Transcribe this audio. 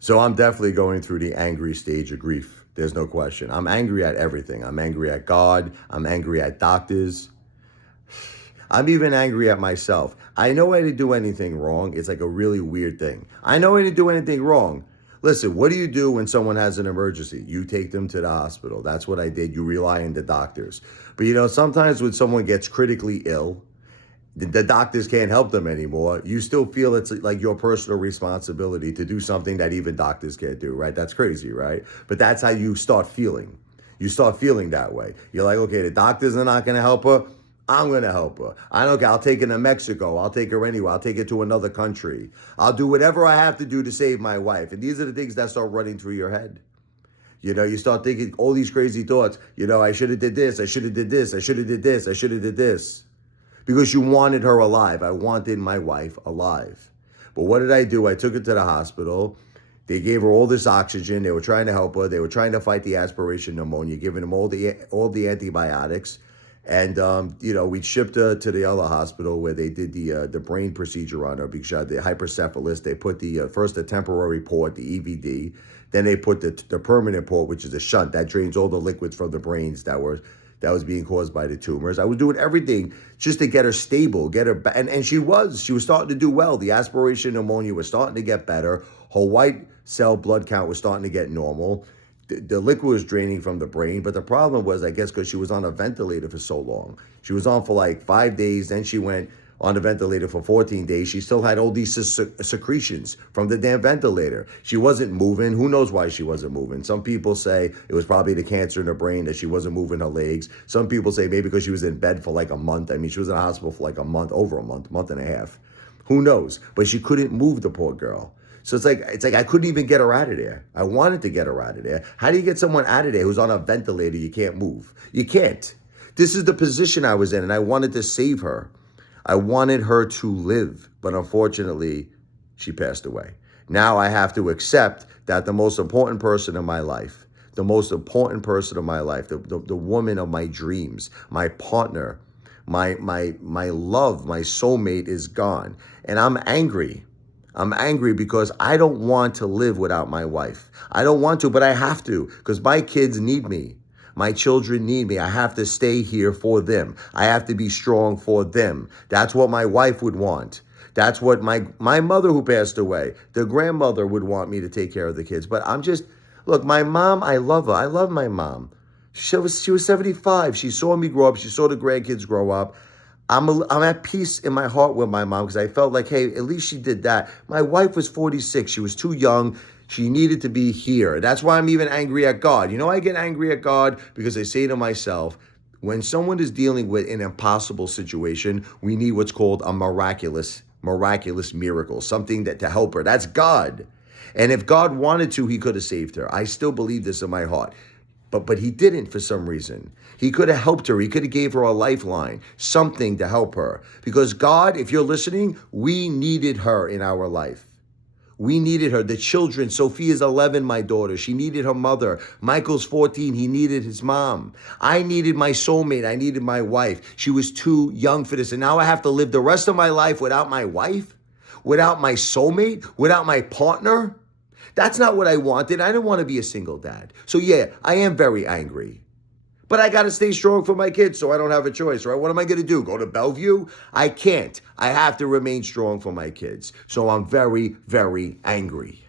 So I'm definitely going through the angry stage of grief. There's no question. I'm angry at everything. I'm angry at God. I'm angry at doctors. I'm even angry at myself. I know I didn't do anything wrong. It's like a really weird thing. I know I didn't do anything wrong. Listen, what do you do when someone has an emergency? You take them to the hospital. That's what I did. You rely on the doctors. But sometimes when someone gets critically ill, the doctors can't help them anymore. You still feel it's like your personal responsibility to do something that even doctors can't do, right? That's crazy, right? But that's how you start feeling. You start feeling that way. You're like, okay, the doctors are not going to help her. I'm going to help her. I don't care. I'll take her to Mexico. I'll take her anywhere. I'll take her to another country. I'll do whatever I have to do to save my wife. And these are the things that start running through your head. You start thinking all these crazy thoughts. I should have did this. I should have did this. I should have did this. I should have did this. Because you wanted her alive. I wanted my wife alive. But what did I do? I took her to the hospital. They gave her all this oxygen. They were trying to help her. They were trying to fight the aspiration pneumonia, giving them all the antibiotics. And, we shipped her to the other hospital where they did the brain procedure on her because she had the hypercephalus. They put first the temporary port, the EVD. Then they put the permanent port, which is a shunt that drains all the liquids from the brains that was being caused by the tumors. I was doing everything just to get her stable, get her, and she was starting to do well. The aspiration pneumonia was starting to get better. Her white cell blood count was starting to get normal. The liquid was draining from the brain, but the problem was, I guess, because she was on a ventilator for so long. She was on for like 5 days, then she went on the ventilator for 14 days. She still had all these secretions from the damn ventilator. She wasn't moving. Who knows why she wasn't moving? Some people say it was probably the cancer in her brain that she wasn't moving her legs. Some people say maybe because she was in bed for like a month. I mean, she was in the hospital for like a month, over a month and a half. Who knows? But she couldn't move, the poor girl. So it's like I couldn't even get her out of there. I wanted to get her out of there. How do you get someone out of there who's on a ventilator? You can't move. You can't. This is the position I was in, and I wanted to save her. I wanted her to live, but unfortunately, she passed away. Now I have to accept that the most important person in my life, the woman of my dreams, my partner, my love, my soulmate is gone. And I'm angry. I'm angry because I don't want to live without my wife. I don't want to, but I have to because my kids need me. My children need me. I have to stay here for them. I have to be strong for them. That's what my wife would want. That's what my mother who passed away, the grandmother would want me to take care of the kids. But look, my mom, I love her. I love my mom. She was 75. She saw me grow up. She saw the grandkids grow up. I'm at peace in my heart with my mom because I felt like, hey, at least she did that. My wife was 46. She was too young. She needed to be here. That's why I'm even angry at God. I get angry at God because I say to myself, when someone is dealing with an impossible situation, we need what's called a miraculous miracle, something to help her. That's God. And if God wanted to, he could have saved her. I still believe this in my heart. But he didn't for some reason. He could have helped her. He could have gave her a lifeline, something to help her. Because God, if you're listening, we needed her in our life. We needed her. The children, Sophia's 11, my daughter. She needed her mother. Michael's 14. He needed his mom. I needed my soulmate. I needed my wife. She was too young for this. And now I have to live the rest of my life without my wife, without my soulmate, without my partner. That's not what I wanted. I didn't want to be a single dad. So yeah, I am very angry. But I got to stay strong for my kids, so I don't have a choice, right? What am I going to do? Go to Bellevue? I can't. I have to remain strong for my kids. So I'm very, very angry.